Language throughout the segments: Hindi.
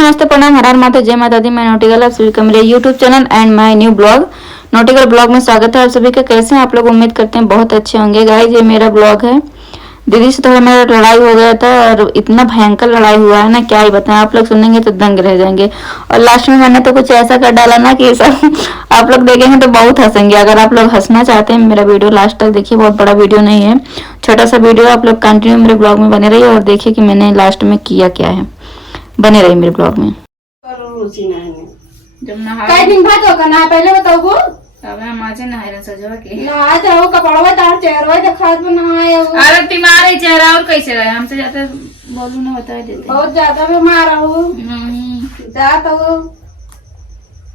नमस्ते प्रणाम हर हर माता जय माता दी। मैं नोटिकल आप सभी का मेरे YouTube channel and my new blog nautical blog में स्वागत है आप सभी का। कैसे हैं आप लोग? उम्मीद करते हैं बहुत अच्छे होंगे। गाइस ये मेरा ब्लॉग है। दीदी से थोड़ा मेरा लड़ाई हो गया था और इतना भयंकर लड़ाई हुआ है ना, क्या ही बताएं। आप लोग सुनेंगे तो दंग रह जाएंगे। और लास्ट में मैंने तो कुछ ऐसा कर डाला ना कि सब आप लोग देखेंगे तो बहुत हंसेंगे। अगर आप लोग हंसना चाहते हैं मेरा वीडियो लास्ट तक देखिए, बहुत बड़ा वीडियो नहीं है, छोटा सा वीडियो। आप लोग कंटिन्यू मेरे ब्लॉग में बने रहिए और देखिए कि मैंने लास्ट में किया क्या है। बने रहिए मेरे ब्लॉग में। जब नहा कई दिन बाद होगा ना, पहले बताओ गो। तब हम माचे नहाए सजवा के नहाए तो कपड़वा तार चेहरवा दिखात में नहाए हो। अरे तुम्हारे चेहरा और कैसे रहे? हमसे ज्यादा बोलू ना बता देते। बहुत ज्यादा बीमार हो नहीं जा तो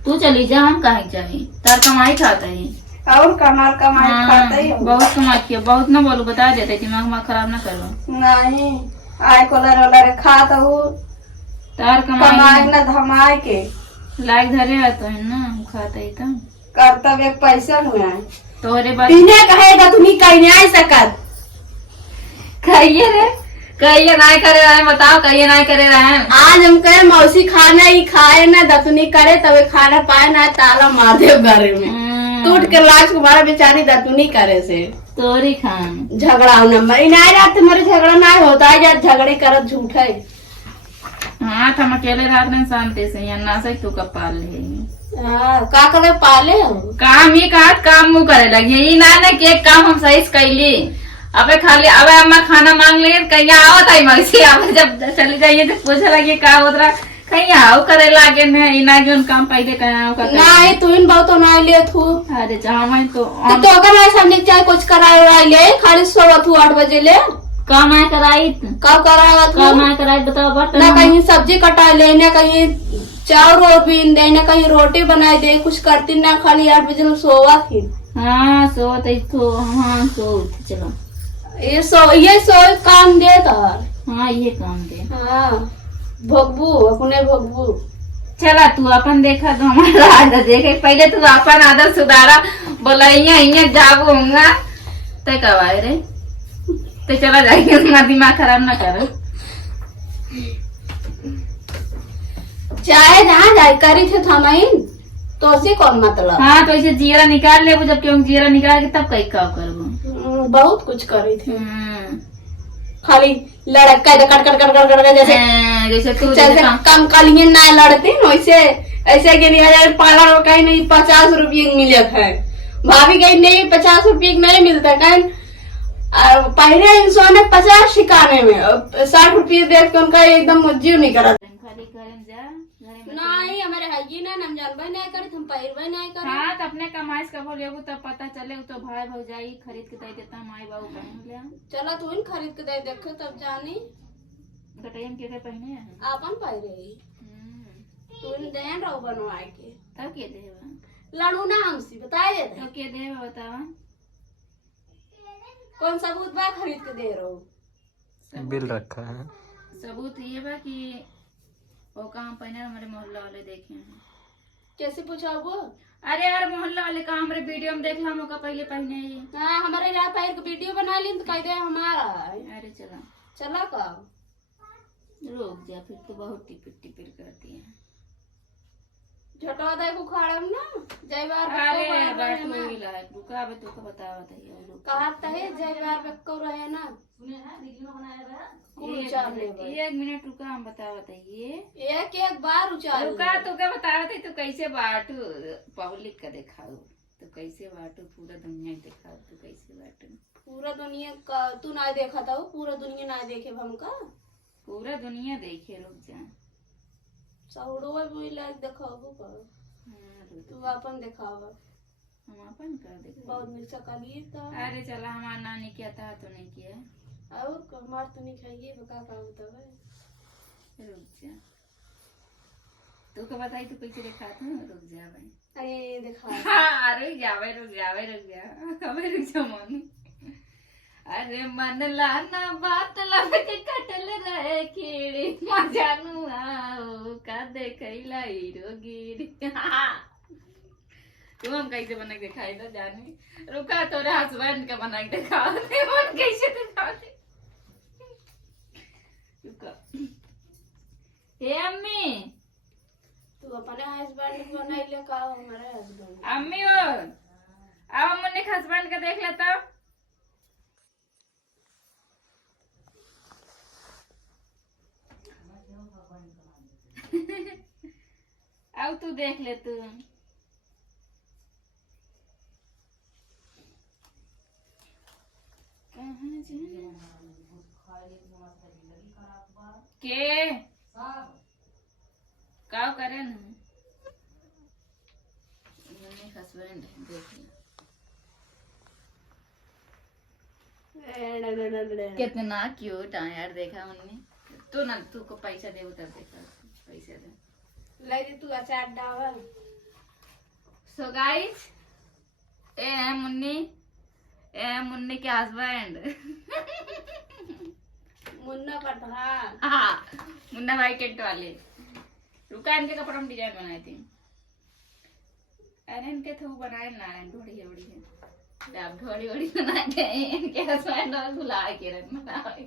तू चली जा, हम काहे जाए? तार कमाई खाता है और कमाल कमाई खाते ही हो। बहुत कमाई किया, बहुत ना बोलू बता देते, दिमाग खराब ना करो। नहीं आय कोलर ओलर खात हो, तार कमाई कमाई न धमाए के लायक धरे तो है ना, खाता ही तो कर्तव्य पैसा हुआ है। तोहरे बात बिना कहेगा तुम कहीं नहीं आ सकत। कहिए रे, कहिए नहीं करे रहे, बताओ कहिए नहीं करे रहे। आज हम कहे मौसी खाना ही खाए ना दतुनी करे तबे खाना पाए ना, ताला मार दे घर में टूट के लाश कुमारा बेचारी दतुनी करे से तोरी खान झगड़ा नंबर नहीं रहते मेरे झगड़ा नहीं होता है, जब झगड़े करत झूठ है। हाँ हम अकेले रात में शांति से यहाँ ना सही तू का पाल ले का करे पाले हो काम ही काम मुँह करे लगी ये ना कि एक काम हम सही से कैली। अबे खाली अबे अम्मा खाना मांग ले कहीं आओ ताई मौसी, अब जब चली जाइए तो पूछे लगी का उधरा कहीं आओ करे लागे ना जो काम पहले कहा नहीं तू इन बहुत नहीं ले थू। अरे जहाँ मैं तो अगर मैं समझ चाहे कुछ कराए ले खाली सोवा थू 8 बजे ले काम आए कराई कब कराया काम आए कराई बताओ बट ना कहीं सब्जी कटा ले ना कहीं चावल रोट बीन दे ना कहीं रोटी बनाए दे, कुछ करती ना खाली 8 बजे में सोवा थी। हाँ सो तो हाँ सो चलो ये सो काम दे तार। हाँ ये काम दे। हाँ भोगबू अपने भोगबू। चला तू अपन देखा तो हमारा आदत देखे, पहले तू अपन आदत सुधारा। बोला यहाँ जाबू होगा तो कब आए रे तो चला जाएंगे, तुम्हारा दिमाग खराब ना करो। चाहे जहाँ जाए करी थे थमाइन तो उसे कौन मतलब। हाँ तो ऐसे जीरा निकाल ले, जब क्यों जीरा निकाल के तब कई काम करबो। बहुत कुछ करी थी खाली लड़क कट कट कट कट कट कट जैसे जैसे तू जैसे कम कालिए ना लड़ते न वैसे ऐसे के नहीं पार्लर कहीं नहीं 50 रुपये मिले है। भाभी कहीं नहीं 50 रुपये नहीं मिलता कहीं पहले इंसान ने 50 शिकाने में 60 रुपये देख के उनका एकदम जीव नहीं करा। नहीं हमारे हजी ना हम जानबे नहीं करे, हम पहिरबे नहीं करे। हाँ तो अपने कमाई से कबो लेबू तब पता चले तो भाई भौजाई खरीद के दे देता, माई बाबू पहन ले। चला तू इन खरीद के दे देखो तब जानी गटैन के पहने है आपन पहिरे तू इन देन रहो बनवाए के तब के देवा लड़ू ना हमसे बताए देते तो के देवा बतावा कौन सबूत बा खरीद के दे रहो। बिल रखा है। सबूत ये बा कि वो काम पहने हमारे मोहल्ला वाले देखे हैं। कैसे पूछा वो? अरे यार मोहल्ला वाले का हमारे वीडियो में देख हम का पहले पहने ही। हाँ हमारे यहाँ पैर को वीडियो बना ली तो कह दे हमारा। अरे चला चला कब रुक जा, फिर तो बहुत टिपिर टिपिर करती है। झटवा देखो खाड़म ना जय बार अरे बैठो ही लायक रुका अबे तू को बतावा था कहा तहे जय बार बक्को रहे ना एक मिनट रुका हम बतावा था ये एक बार उचार रुका तो क्या बतावा था तू कैसे बाटू पब्लिक का दिखाऊ तो कैसे बाटू पूरा दुनिया दिखाऊ तू कैसे बाटू पूरा दुनिया का तू ना देखा था पूरा दुनिया ना देखे हमका पूरा दुनिया देखे। रुक जा सौड़ो भी लायक दिखाबो कर तू अपन दिखावा हम अपन कर दे बहुत मिर्चा का लिए था। अरे चला हमारा नानी किया था तो नहीं किया और हमार तो नहीं खाइए बका का होता है। रुक जा तू को बताई तू कैसे दिखा था। रुक जा भाई अरे दिखा हाँ रुक जा भाई रुक जा भाई रुक जा अबे रुक जा मन। अरे मन लाना बात लब के कटल रहे कीड़ी मजानु आओ का देखैला हीरो गिरी। तू हम कैसे बना के खाई तो जानी रुका तोरे हस्बैंड के बना के दिखाओ दे मन कैसे दिखाओ दे रुका। हे अम्मी अपने हस्बैंड बनैले का हमारे हस्बैंड अम्मी हो अब मुन्नी के हस्बैंड का देख लेता अब तू देख ले तू कहाँ जाए? के का करे ना मुन्नी का हस्बैंड देख ले कितना क्यूट है यार देखा मुन्नी तू ना तू को पैसा दे उधर देखा पैसा दे ले दे तू अचार डावल सो गाइस ए है मुन्नी के हस्बैंड मुन्ना प्रधान हाँ मुन्ना भाई टेंट वाले रुका इनके कपड़ों में डिजाइन बनाए थे अरे इनके तो बनाए ना ढोड़ी है आप ढोड़ी वोड़ी बनाए थे इनके हस्बैंड और बुला के रख बनाए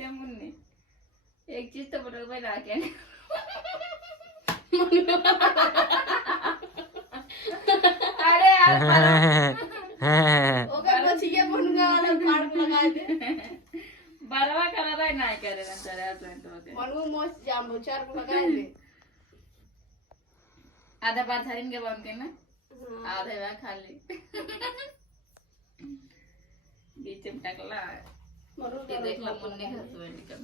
ये मुन्नी एक चीज तो बरोबर बना के अरे यार ओके बचिए मुन्ना वाला कार्ड लगा दे बरवा कलर है ना करे ना तेरे हस्बैंड तो मनु मोस जाम चार को लगा दे आधा बार धरिन के बन के ना आधे बार खाली बीच में टकला ये देख लो मुन्नी का हस्बैंड का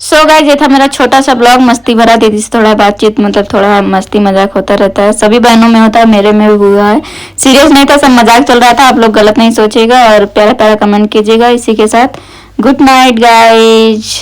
सो गाइस ये था मेरा छोटा सा ब्लॉग मस्ती भरा। दीदी से थोड़ा बातचीत मतलब थोड़ा मस्ती मजाक होता रहता है, सभी बहनों में होता है, मेरे में भी हुआ है। सीरियस नहीं था, सब मजाक चल रहा था। आप लोग गलत नहीं सोचिएगा और प्यारा प्यारा कमेंट कीजिएगा। इसी के साथ गुड नाइट गाइज।